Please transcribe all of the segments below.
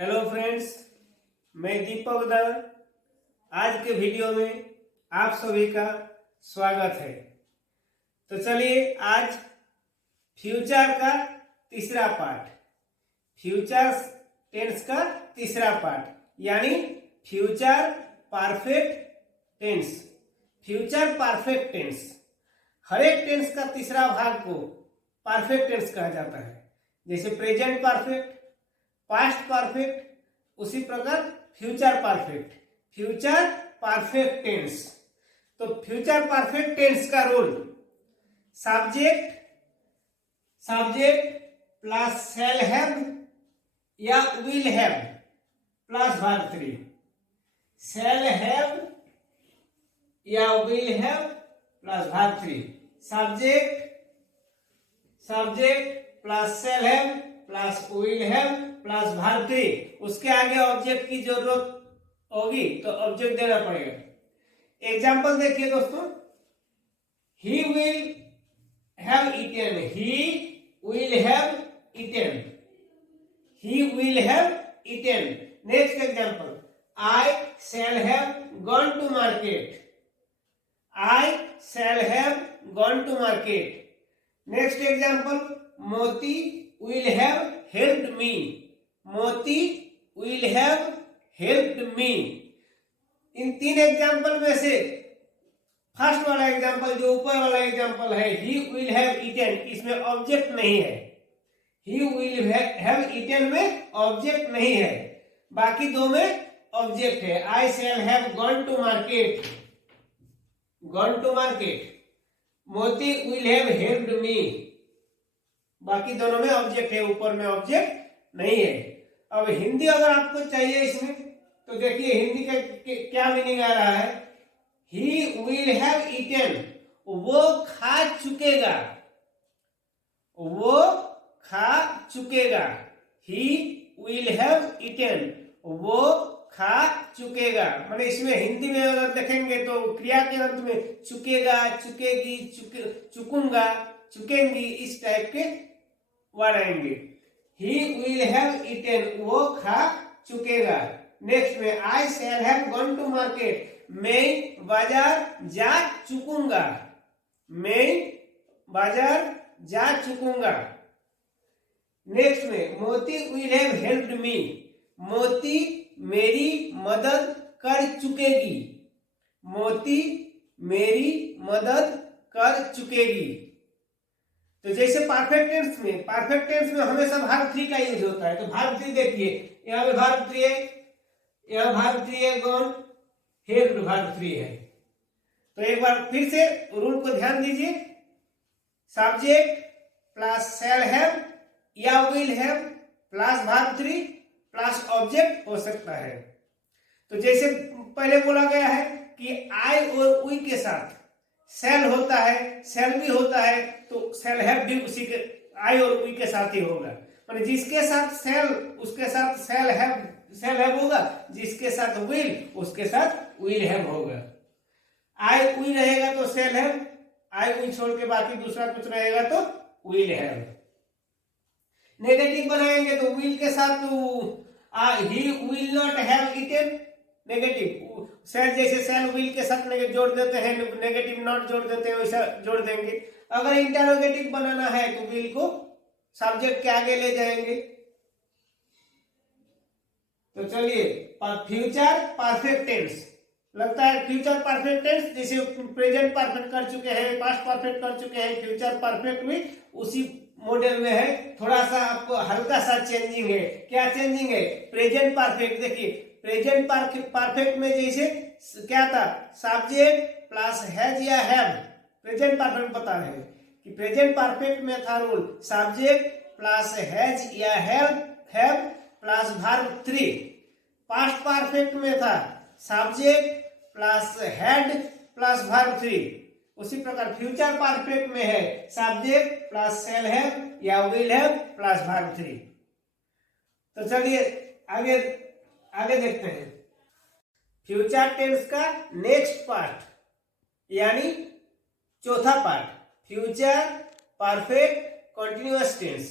Hello friends, मैं दीपक दर। आज के वीडियो में आप सभी का स्वागत है। तो चलिए आज फ्यूचर का तीसरा पार्ट, फ्यूचर टेंस का तीसरा पार्ट यानी future perfect tense. Future perfect tense, हर एक टेंस का तीसरा भाग को परफेक्ट टेंस कहा जाता है। जैसे प्रेजेंट परफेक्ट, पास्ट परफेक्ट, उसी प्रकार future perfect, future perfect tense. तो फ्यूचर परफेक्ट टेंस का role subject plus shall have या will have plus verb 3। Shall have या will have plus verb 3। Subject plus shall have plus will have plus verb 3। उसके आगे object की जरूरत होगी तो ऑब्जेक्ट देना पड़ेगा। एग्जाम्पल देखिए दोस्तों, he will have eaten, he will have eaten, he will have eaten. Next example, I shall have gone to market, I shall have gone to market. Next example, Moti will have helped me, Moti will have helped me. इन तीन example में से first वाला example, जो ऊपर वाला example है, he will have eaten, इसमें ऑब्जेक्ट नहीं है। ही विल हैव ईटेन में ऑब्जेक्ट नहीं है, बाकी दो में ऑब्जेक्ट है। I shall have gone to market, gone to market. Moti will have helped me, बाकी दोनों में ऑब्जेक्ट है, ऊपर में ऑब्जेक्ट नहीं है। अब हिंदी अगर आपको चाहिए इसमें तो देखिए हिंदी का क्या मीनिंग आ रहा है। ही विल हैव ईटेन, वो खा चुकेगा, वो खा चुकेगा। ही विल हैव ईटेन, वो खा चुकेगा। मतलब इसमें हिंदी में अगर देखेंगे तो क्रिया के अंत में चुकेगा, चुकेगी, चुकूंगा, चुकेंगी, इस टाइप के वर्ड आएंगे। ही विल हैव ईटेन, वो खा चुकेगा। नेक्स्ट में, I shall have gone to market, मैं बाजार जा चुकूंगा, मैं बाजार जा चुकूंगा। नेक्स्ट में, मोती विल हैव हेल्प्ड मी, मोती मेरी मदद कर चुकेगी, मोती मेरी मदद कर चुकेगी। तो जैसे परफेक्ट टेंस में हमेशा वर्ब 3 का यूज होता है। तो वर्ब 3 देखिए, यहाँ पे वर्ब 3 है, यहाँ वर्ब 3 है, गॉन, हेल्प्ड वर्ब 3 है। तो एक बार फिर से रूल को ध्यान दीजिए, सब्जेक्ट प्लस शैल हैव या will have plus verb 3 plus object हो सकता है। तो जैसे पहले बोला गया है कि आई और वी के साथ शैल होता है, शैल भी होता है, तो शैल हैव भी उसी के आई और वी के साथ ही होगा। मतलब जिसके साथ शैल उसके साथ शैल हैव होगा, जिसके साथ विल उसके साथ विल हैव होगा। आई वी रहेगा तो शैल हैव, आई वी छोड़ के बाकी दूसरा कुछ रहेगा तो विल हैव। नेगेटिव बनाएंगे तो विल के साथ he will not have eaten, negative. Shall जैसे शैल विल के साथ जोड़ देते हैं, नेगेटिव नॉट जोड़ देते हैं, वैसा जोड़ देंगे। अगर इंटरोगेटिव बनाना है तो विल को सब्जेक्ट के आगे ले जाएंगे। तो चलिए, फ्यूचर परफेक्ट टेंस लगता है, फ्यूचर परफेक्ट टेंस जैसे प्रेजेंट परफेक्ट कर चुके हैं, पास्ट परफेक्ट कर चुके हैं, फ्यूचर परफेक्ट भी उसी मॉडल में है। थोड़ा सा आपको हल्का सा चेंजिंग है। क्या चेंजिंग है? प्रेजेंट परफेक्ट देखिए, प्रेजेंट परफेक्ट में जैसे क्या था, सब्जेक्ट प्लस हैज या हैव। प्रेजेंट परफेक्ट बता रहे हैं कि प्रेजेंट परफेक्ट में था रूल सब्जेक्ट प्लस हैज या have plus verb 3। Past perfect में था subject plus had plus verb 3। उसी प्रकार फ्यूचर परफेक्ट में है सब्जेक्ट प्लस शैल हैव या विल हैव प्लस वर्ब 3। तो चलिए आगे देखते हैं फ्यूचर टेंस का नेक्स्ट पार्ट यानी चौथा part, future perfect continuous tense.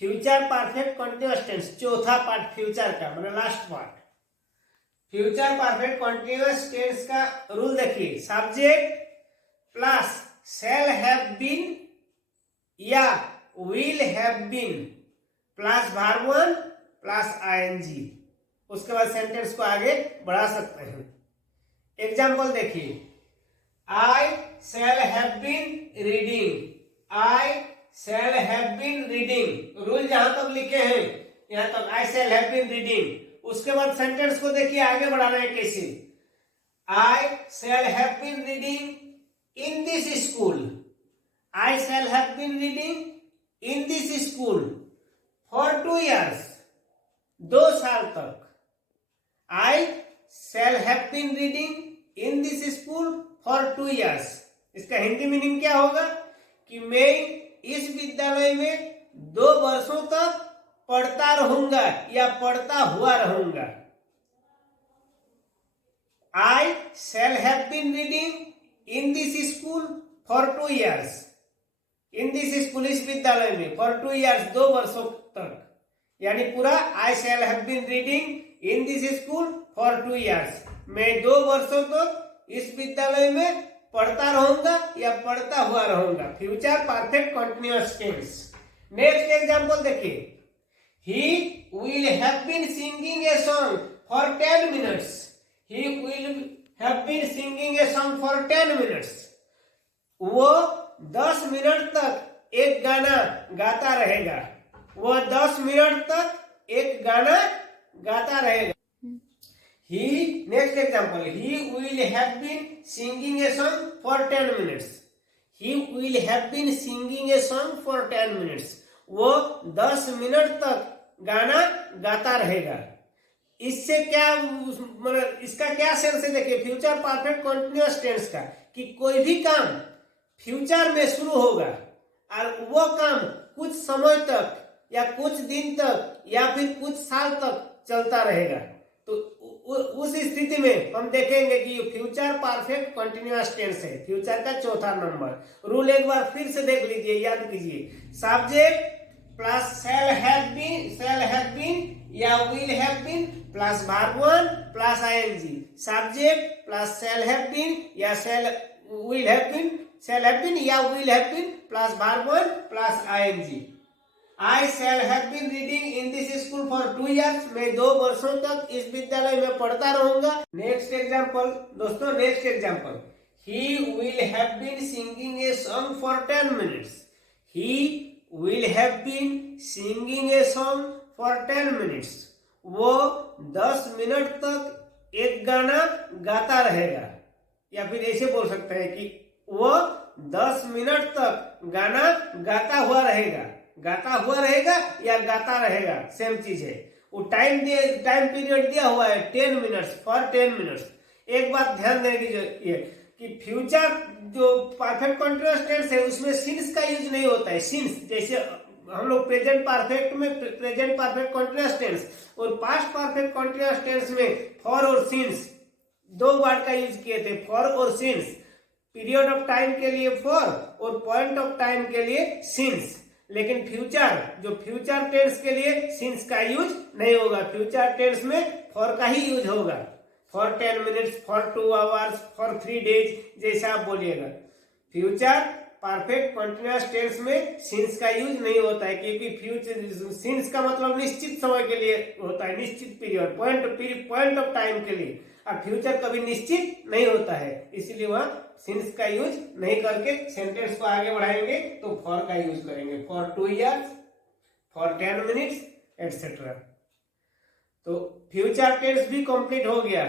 Future perfect continuous tense, चौथा पार्ट फ्यूचर का, मतलब last part. Future perfect continuous tense का रूल देखिए, subject plus shall have been या will have been plus verb one plus ING, उसके बाद sentence को आगे बढ़ा सकते हैं। एग्जाम्पल देखिए, I shall have been reading, I shall have been reading, rule जहां तक लिखे हैं यहां तक I shall have been reading. उसके बाद सेंटेंस को देखिए आगे बढ़ाना है कैसे, I shall have been reading in this school, I shall have been reading in this school for 2 years, 2 साल तक। I shall have been reading in this school for 2 years, इसका हिंदी मीनिंग क्या होगा कि मैं इस विद्यालय में 2 वर्षों तक पढ़ता रहूंगा या पढ़ता हुआ रहूंगा। I shall have been reading in this school for 2 years, in this school, इस विद्यालय में, फॉर 2 years, 2 वर्षों तक, यानी पूरा I shall have been reading in this school for 2 years, मैं 2 वर्षों तक इस विद्यालय में पढ़ता रहूंगा या पढ़ता हुआ रहूंगा। Future perfect continuous tense. Next example देखिए, he will have been singing a song for 10 minutes, he will have been singing a song for 10 minutes, वो 10 मिनट तक एक गाना गाता रहेगा, वो 10 मिनट तक एक गाना गाता रहेगा। He, next example, he will have been singing a song for 10 minutes, he will have been singing a song for 10 minutes, वो 10 मिनट तक गाना गाता रहेगा। इससे क्या, मतलब इसका क्या सेंस है देखिए, फ्यूचर परफेक्ट कंटीन्यूअस टेंस का, कि कोई भी काम फ्यूचर में शुरू होगा और वो काम कुछ समय तक या कुछ दिन तक या फिर कुछ साल तक चलता रहेगा। तो उस स्थिति में हम देखेंगे कि ये फ्यूचर परफेक्ट कंटीन्यूअस टेंस है, फ्यूचर का चौथा नंबर। रूल एक बार फिर से देख लीजिए, याद कीजिए, subject plus shall have been या will have been plus verb one plus ING, subject plus shall have been या विल हैव बीन या will have been plus verb one plus ING. I shall have been reading in this school for 2 years, मैं 2 वर्षों तक इस विद्यालय में पढ़ता रहूंगा। नेक्स्ट एग्जांपल दोस्तों, next example, he will have been singing a song for 10 minutes, ही will have been singing a song for 10 minutes, वो 10 मिनट तक एक गाना गाता रहेगा, या फिर ऐसे बोल सकते हैं कि वो 10 मिनट तक गाना गाता हुआ रहेगा, गाता हुआ रहेगा या गाता रहेगा, सेम चीज है। वो टाइम पीरियड दिया हुआ है 10 मिनट्स, फॉर 10 मिनट्स। एक बात ध्यान देने की जरूरत है कि फ्यूचर जो परफेक्ट कंटीन्यूअस टेंस है उसमें सिंस का यूज नहीं होता है। सिंस जैसे हम लोग प्रेजेंट परफेक्ट में प्रेजेंट परफेक्ट कंटीन्यूअस टेंस और पास्ट परफेक्ट कंटीन्यूअस टेंस में फॉर और सिंस 2 वर्ड का यूज किए थे, फॉर और सिंस। पीरियड ऑफ टाइम के लिए फॉर और पॉइंट ऑफ टाइम के लिए सिंस। लेकिन फ्यूचर टेंस के लिए सिंस का यूज नहीं होगा, फ्यूचर टेंस में फॉर का ही यूज होगा। For 10 minutes, for 2 hours, for 3 days, जैसा आप बोलिएगा। फ्यूचर परफेक्ट कंटीन्यूअस टेंस में सिंस का यूज नहीं होता है, क्योंकि फ्यूचर सिंस का मतलब निश्चित समय के लिए होता है, निश्चित पीरियड, पॉइंट ऑफ टाइम के लिए। अब फ्यूचर कभी निश्चित नहीं होता है, इसलिए वह सिंस का यूज नहीं करके सेंटेंस को आगे बढ़ाएंगे तो फॉर का यूज करेंगे, for 2 years, for 10 minutes etcetera. तो फ्यूचर टेंस भी कंप्लीट हो गया।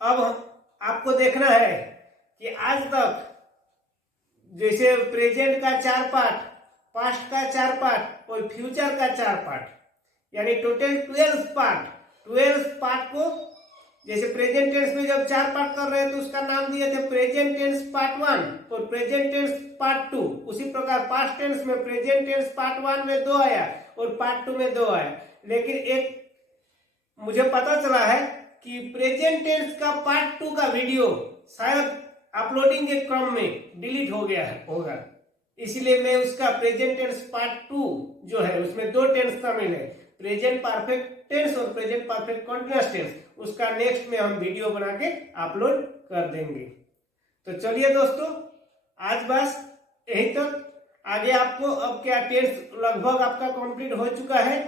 अब आपको देखना है कि आज तक जैसे प्रेजेंट का 4 पार्ट, पास्ट का 4 पार्ट और फ्यूचर का 4 पार्ट, यानी टोटल 12 पार्ट। 12 पार्ट को जैसे प्रेजेंट टेंस में जब 4 पार्ट कर रहे हैं तो उसका नाम दिए थे प्रेजेंट टेंस पार्ट 1 और प्रेजेंट टेंस पार्ट 2। उसी प्रकार पास्ट टेंस में प्रेजेंट टेंस पार्ट 1 में 2 आया और पार्ट 2 में 2 आया। लेकिन एक मुझे पता चला है कि प्रेजेंट टेंस का पार्ट 2 का वीडियो शायद अपलोडिंग के क्रम में डिलीट हो गया होगा, इसलिए मैं उसका प्रेजेंट टेंस पार्ट 2 जो है उसमें 2 टेंस शामिल है, प्रेजेंट परफेक्ट टेंस और प्रेजेंट परफेक्ट कंटीन्यूअस टेंस, उसका नेक्स्ट में हम वीडियो बना के अपलोड कर देंगे। तो चलिए दोस्तों, आज बस यही तक। आगे आपको अब क्या टेंस लगभग आपका कंप्लीट हो चुका है,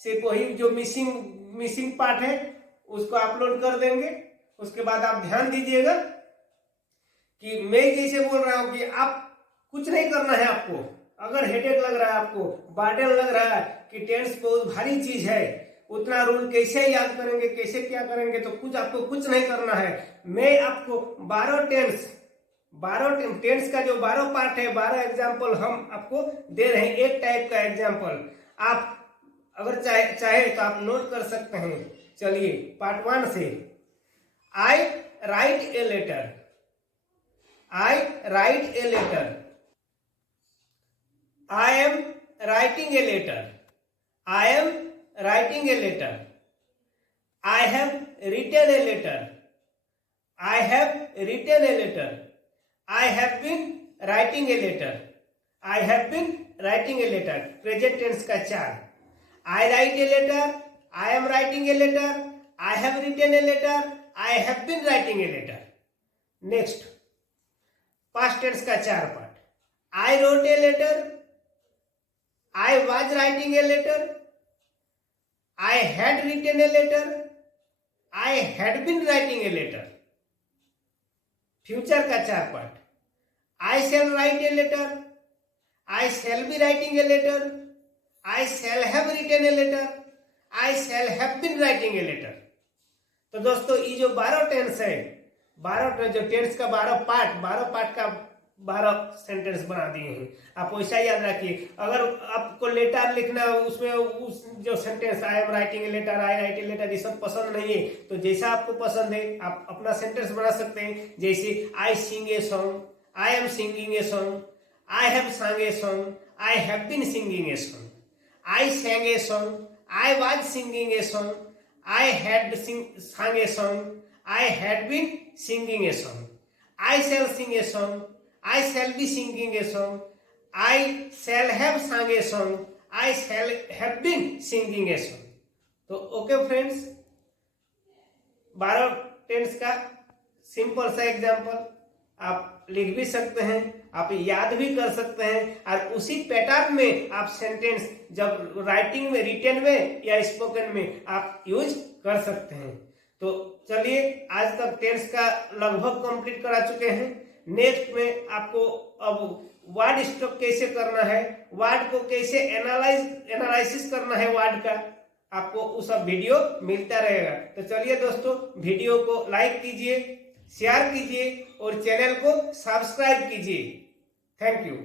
सिर्फ वही जो मिसिंग पार्ट है उसको अपलोड कर देंगे। उसके बाद आप ध्यान दीजिएगा कि मैं जैसे बोल रहा हूं कि आप कुछ नहीं करना है। आपको अगर हेडेक लग रहा है, आपको बर्डन लग रहा है कि टेंस बहुत भारी चीज है, उतना रूल कैसे याद करेंगे, कैसे क्या करेंगे, तो आपको कुछ नहीं करना है। मैं आपको 12 टेंस का जो 12 पार्ट है, 12 एग्जाम्पल हम आपको दे रहे हैं, एक टाइप का एग्जाम्पल। आप अगर चाहे तो आप नोट कर सकते हैं। चलिए पार्ट 1 से, I write a letter, I write a letter. I am writing a letter. I am writing a letter. I have written a letter. I have written a letter. I have been writing a letter. I have been writing a letter. Present tense का 4. I write a letter. I am writing a letter. I have written a letter. I have been writing a letter. Next. Past tense का 4 part, I wrote a letter, I was writing a letter, I had written a letter, I had been writing a letter. Future का 4 part, I shall write a letter, I shall be writing a letter, I shall have written a letter, I shall have been writing a letter. तो दोस्तों ये जो 12 tense है, 12 जो tense का 12 part का 12 sentence बना दिए हैं। आप वैसा याद रखिए। अगर आपको लेटर लिखना उसमें उस जो sentence I am writing a letter, I write a letter, ये सब पसंद नहीं है, तो जैसा आपको पसंद है आप अपना सेंटेंस बना सकते हैं। जैसे I sing a song, I am singing a song, I have sang a song, I have been singing a song, I sang a song, I was singing a song, I had sang a song, I had been singing a song. I shall sing a song. I shall be singing a song. I shall have sung a song. I shall have been singing a song. तो okay friends, 12 tense का simple सा example आप लिख भी सकते हैं, आप याद भी कर सकते हैं, और उसी पैटर्न में आप सेंटेंस जब राइटिंग में, रिटन में या स्पोकन में आप यूज कर सकते हैं। तो चलिए आज तक टेंस का लगभग कंप्लीट करा चुके हैं। नेक्स्ट में आपको अब वर्ड स्ट्रक्चर कैसे करना है, वर्ड को कैसे एनालिसिस करना है वर्ड का, आपको उस वीडियो मिलता रहेगा। तो चलिए दोस्तों, वीडियो को लाइक कीजिए, शेयर कीजिए और चैनल को सब्सक्राइब कीजिए। Thank you.